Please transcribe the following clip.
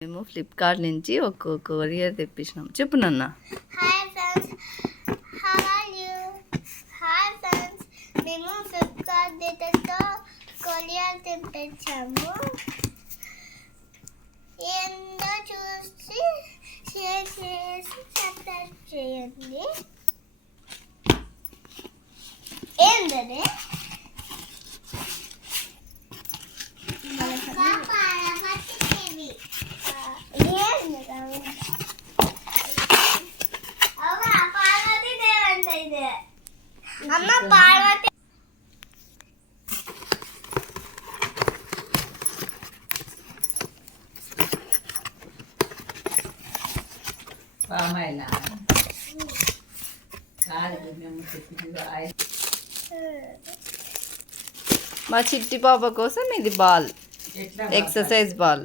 మేము ఫ్లిప్కార్ట్ నుంచి ఒక కొరియర్ తెప్పించినాం. చెప్పు నాన్న. Hi friends, how are you? Hi friends, మేము ఫ్లిప్కార్ట్ డేటాతో కొరియర్ తెప్పించాము. ఏందో చూసి షేర్ చేసి సబ్స్క్రైబ్ చేయండి. ఏంటది? అమ్మ పార్వతి మా చిట్టి పాప కోసం ఇది బాల్, ఎక్సర్సైజ్ బాల్.